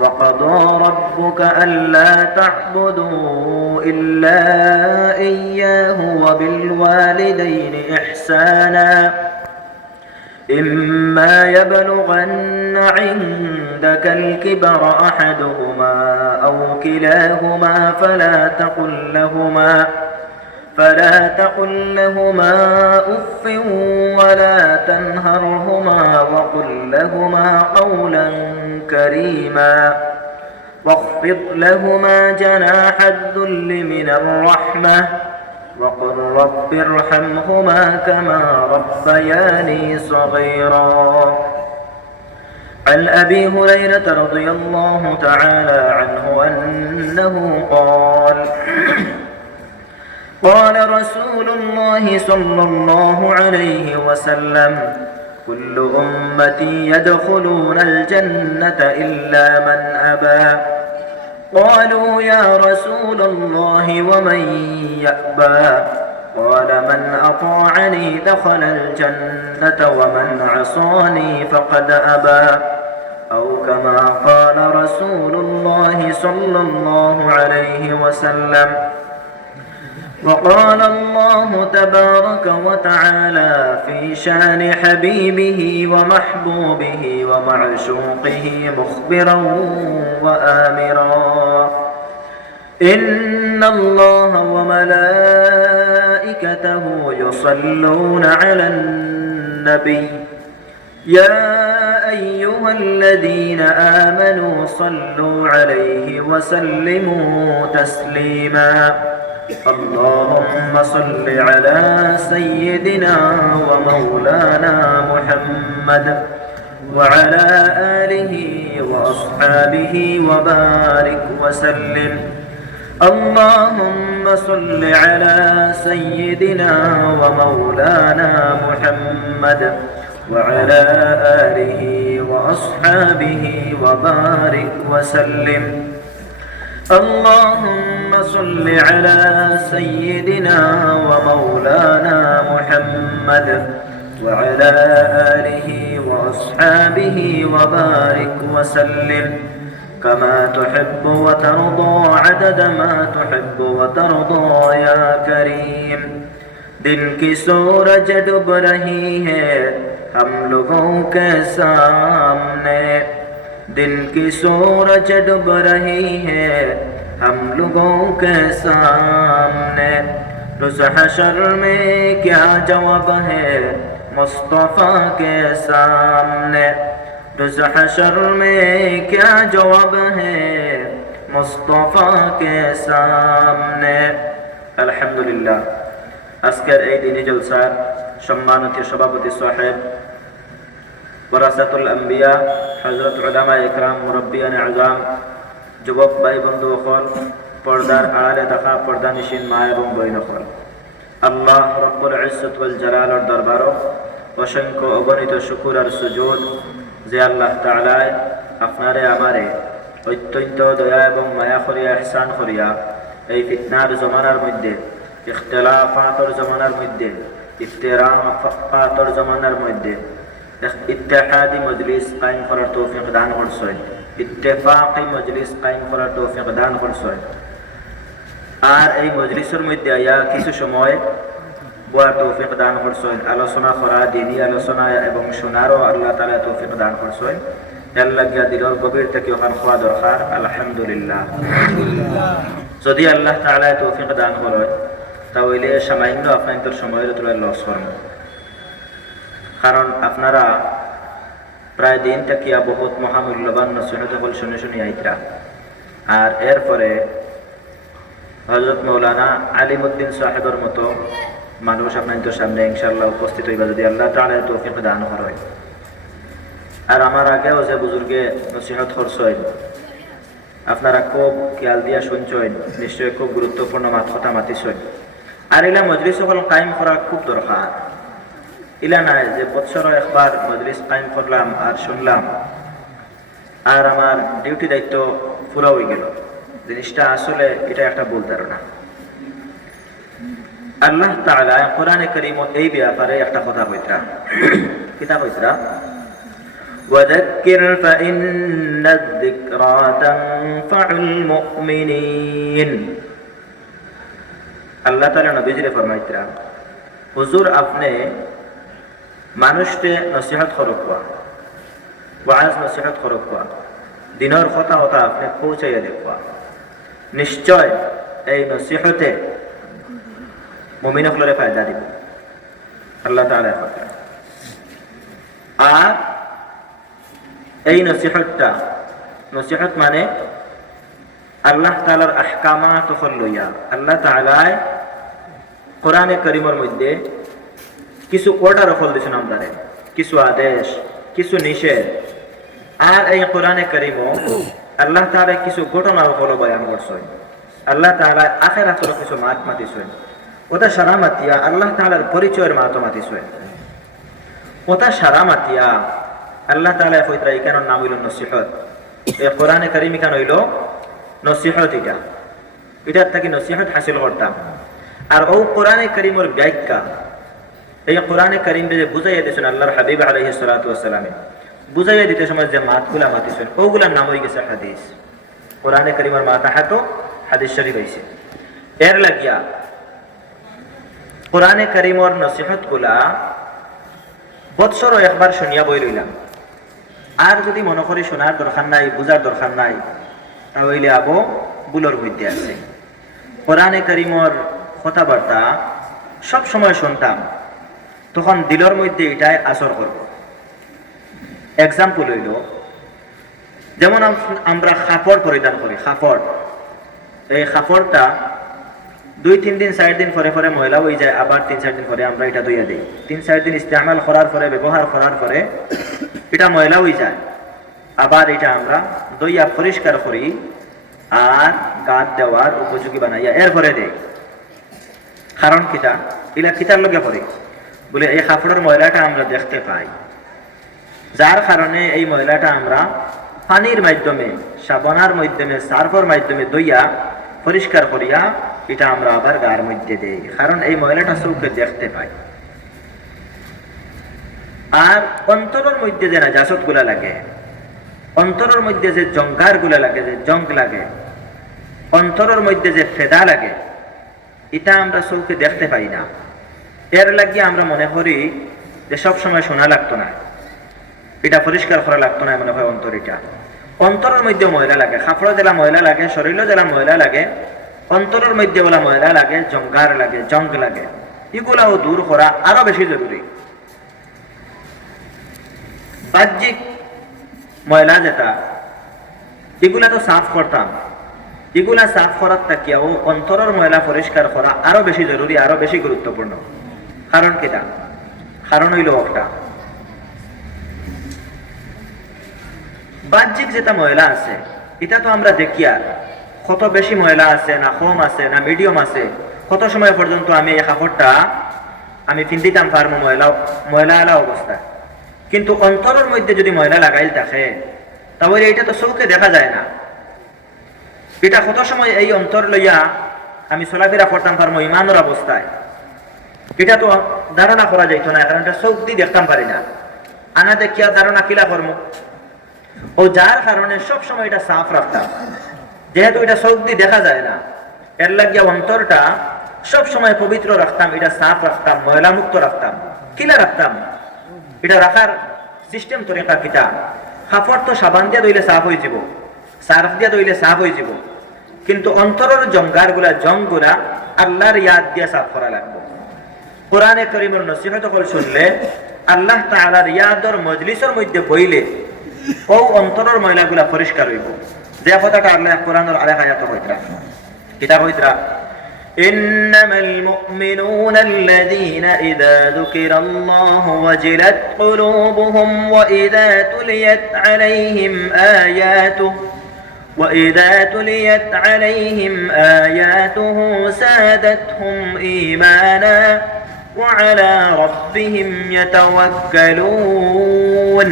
وقضى ربك ألا تعبدوا إلا إياه وبالوالدين إحسانا إما يبلغن عندك الكبر أحدهما أو كلاهما فلا تقل لهما أف ولا تنهرهما وقل لهما قولا كريما واخفض لهما جناح الذل من الرحمة وقل رب ارحمهما كما ربياني صغيرا. عن أبي هريرة رضي الله تعالى عنه أنه قال رسول الله صلى الله عليه وسلم كل أمتي يدخلون الجنة إلا من أبى. قالوا يا رسول الله ومن يأبى؟ قال من أطاعني دخل الجنة ومن عصاني فقد أبى، أو كما قال رسول الله صلى الله عليه وسلم. وقال الله تبارك وتعالى في شان حبيبه ومحبوبه ومعشوقه مخبرا وآمرا: إن الله وملائكته يصلون على النبي يا أيها الذين آمنوا صلوا عليه وسلموا تسليما. اللهم صل على سيدنا ومولانا محمد وعلى آله وأصحابه وبارك وسلم. اللهم صل على سيدنا ومولانا محمد وعلى آله وأصحابه وبارك وسلم. اللهم صل على سيدنا ومولانا محمد وعلى آله وأصحابه وبارك وسلم كما تحب وترضى عدد ما تحب وترضى يا كريم. दिन की सूरज डूब रही है हम लोगों के सामने, दिन की सूरज डूब रही है हम लोगों के सामने। रोज़ हशर में क्या जवाब है मुस्तफ़ा के सामने, रोज़ हशर में क्या जवाब है मुस्तफ़ा के सामने। अल्हम्दुलिल्लाह। আজকের এই দিনে জলসার সম্মানিত সভাপতি সাহেব ওয়ারাসাতুল আম্বিয়া হযরত উলামা ইকরাম মুরব্বিয়ান আযম, যুবক ভাই বন্ধু সকল, পর্দার আড়ালে থাকা পর্দানিশীন মা এবং বোন সকল, আল্লাহ রব্বুল ইজ্জত ওয়াল জালালের দরবারে অসংখ্য অগণিত শুকর আর সুজুদ যে আল্লাহ তাআলা আপনারে আমারে অত্যন্ত দয়া এবং মায়া করিয়া ইহসান করিয়া এই ফিতনার জমানার মধ্যে, ইখতিলাফাতের জমানার মধ্যে, ইফতিরাকাতের জমানার মধ্যে ইত্তেহাদি মজলিস কায়েম করার তৌফিক দান করছেন, ইত্তেফাকি মজলিস কায়েম করার তৌফিক দান করছেন। আর এই মজলিসের মধ্যে আয়া কিছু সময় বয়ার তৌফিক দান করছেন, আলোচনা করা, দিনী আলোচনা এবং শোনারও আল্লাহ তাআলা তৌফিক দান করছেন। আল্লাহ গিয়া দিলর গভীর থেকে ওখান খোয়া দরকার। আলহামদুলিল্লাহ। যদি আল্লাহ তাআলা তৌফিক দান করেন তাহলে সামান্য আপনাদের সময়ের তুলনায় লস করেন, কারণ আপনারা প্রায় দিন থাকিয়া বহুত মহামূল্যবান নসিহত হল শুনে শুনে আইতরা। আর এরপরে হযরত মৌলানা আলিমউদ্দিন সাহেবের মতো মানুষ আপনাদের সামনে ইনশাআল্লাহ উপস্থিত হইবা যদি আল্লাহ তাআলা তৌফিক দান করেন। আর আমার আগেও যে বুজুর্গে নসিহত করছেন আপনারা খুব খেয়াল দিয়া শুনছেন, নিশ্চয়ই খুব গুরুত্বপূর্ণ কথা মাতিছেন। আর ইলা মজলিস সকল কায়েম করা খুব দরকার। ইলা নাই যে বছর একবার মজলিস কায়েম করলাম আর শুনলাম আর আমার ডিউটি দায়িত্ব পুরো হয়ে গেল। জিনিসটা আসলে এটা একটা ভুল ধারণা। আল্লাহ তাআলা কোরআনে কারীমে এই ব্যাপারে একটা কথা কইতরা, কিতা কইতরা? ওয়াদাক فذكر فإن الذكرى تنفع المؤمنين আল্লাহ তাআলা নবীজিরে ফরমাইতরা হুজুর আপনি মানুষকে নসিহত করবা ওয়াজ নসিহত করবা দিনের কথা কথা আপনি পৌঁছাইয়া দেখবা নিশ্চয় এই নসিহতে মুমিনসকলরে ফায়দা দিব আল্লাহ তাআলা কথা আর এই নসিহত মানে আল্লাহ তাআলার আহকামাত লইয়া আল্লাহ তাআলা কোরআনে কারীমের মধ্যে কিছু অর্ডার ফল দিয়েছেন আমাদের কিছু আদেশ কিছু নিষেধ আর এই কোরআনে কারীমও আল্লাহ তাআলা কিছু ঘটনা ফল বয়ান করছেন আল্লাহ তাআলা আখিরাতের কিছু মাত মাতিছেন ওটা সারা মাতিয়া আল্লাহ তাআলার পরিচয়ের মাত মাতিছেন ওটা সারা মাতিয়া আল্লাহ তাআলা কইতরা এখানে নাম হইল নসিহত এই কোরআনে কারীম কেন হইল নসিহত এটা থেকে নসিহত হাসিল করতাম আর ও কোরআনে কারীমের ব্যাখ্যা এই কোরআনে কারীম যে বুঝাইয়া দিয়েছেন আল্লাহর হাবিব আলাইহিস সালাতু ওয়াস সালাম বুঝাইয়া দিতে সময় যে মাতগুলা মাতিছেন ওগুলার নাম হয়ে গেছে হাদিস কোরআনে কারীমের মাথা হাতো হাদিস শরীফ হইছে এর লাগিয়া কোরআনে কারীমের নসিহতগুলা বৎসরও একবার শুনিয়া বই লইলাম আর যদি মনে করি শোনার দরকার নাই বুঝার দরকার নাই তাহলে আবো বুলোর মধ্যে আছে কোরআনে কারীমের কথাবার্তা সব সময় শুনতাম তখন দিলের মধ্যে এটাই আসর করব এক্সাম্পল হইল যেমন আমরা কাপড় পরিধান করি কাপড় এই কাপড়টা 2-3 দিন 4 দিন পরে পরে ময়লা হয়ে যায় আবার 3-4 দিন পরে আমরা এটা ধুইয়া দিই 3-4 দিন ইস্তেমাল করার পরে ব্যবহার করার পরে এটা ময়লা হয়ে যায় আবার এটা আমরা ধুইয়া পরিষ্কার করি আর গাত দেওয়ার উপযোগী বানাইয়া এরপরে দেই কারণ কিটা এলা কিটার লগে পড়ে বলে এই কাপড়ের ময়লাটা আমরা দেখতে পাই যার কারণে এই ময়লাটা আমরা পানির মাধ্যমে সাবানার মাধ্যমে সার্ফের মাধ্যমে ধুইয়া পরিষ্কার করিয়া এটা আমরা আবার গার মধ্যে দেই কারণ এই ময়লাটা চোখে দেখতে পাই আর অন্তরের মধ্যে যে নাজাসত গুলা লাগে অন্তরের মধ্যে যে জঙ্গার গুলা লাগে যে জঙ্গ লাগে অন্তরের মধ্যে যে ফেদা লাগে এটা আমরা চোখে দেখতে পাই না এর লাগিয়ে আমরা মনে করি যে সব সময় শোনা লাগতো না এটা পরিষ্কার করা লাগতো না মনে হয় অন্তরটা অন্তরের মধ্যে ময়লা লাগে কাপড়ে জেলা ময়লা লাগে শরীরে জেলা ময়লা লাগে অন্তরের মধ্যে বলা ময়লা লাগে জঙ্গার লাগে জঙ্গ লাগে এগুলাও দূর করা আরো বেশি জরুরি বাহ্যিক ময়লা যেটা এগুলা তো সাফ করতাম এগুলা সাফ করার থাকিয়াও অন্তরের ময়লা পরিষ্কার করা আরো বেশি জরুরি আরো বেশি গুরুত্বপূর্ণ কারণ কিটা কারণ হইল একটা বাহ্যিক যেটা ময়লা আছে এটা তো আমরা দেখি আর কত বেশি ময়লা আছে না কম আছে না মিডিয়াম আছে কত সময় পর্যন্ত আমি এই কাপড়টা আমি পিন্দিতাম পারবো ময়লা আলা অবস্থা কিন্তু অন্তরের মধ্যে যদি ময়লা লাগাইল থাকে তাহলে এটা তো চোখে দেখা যায় না এটা কত সময় এই অন্তর লইয়া আমি চলাফেরা করতাম পারবো ইমানের অবস্থায় এটা তো ধারণা করা যাইতো না কারণ এটা চোখ দিয়ে দেখতাম পারি না আনা দেখিয়া ধারণা কিলা করবো ও যার কারণে সব সময় এটা সাফ রাখতাম যেহেতু এটা চোখ দিয়ে দেখা যায় না এর লাগিয়া অন্তরটা সব সময় পবিত্র রাখতাম এটা সাফ রাখতাম ময়লা মুক্ত রাখতাম কিলা রাখতাম এটা রাখার সিস্টেম তরিকা কিটা কাপড় তো সাবান দিয়া ধুইলে সাফ হয়ে যাব সার্ফ দিয়া ধুইলে সাফ হয়ে যাব কিন্তু অন্তরের জঙ্গার গুলা জং গুলা আল্লাহর ইয়াদ দিয়া সাফ করা লাগবে কোরআনে কারীমের নসিহত কল শুনলে আল্লাহ তাআলার ইয়াদর মজলিসের মধ্যে বইলে ও অন্তরের ময়লাগুলা পরিষ্কার হইব যে কথাটা আল্লাহ কোরআনের আরেক আয়াতে কইতরা কিতা কইতরা إنما المؤمنون الذين إذا ذكر الله وجلت قلوبهم وإذا تليت عليهم آياته زادتهم إيمانا وعلى ربهم يتوكلون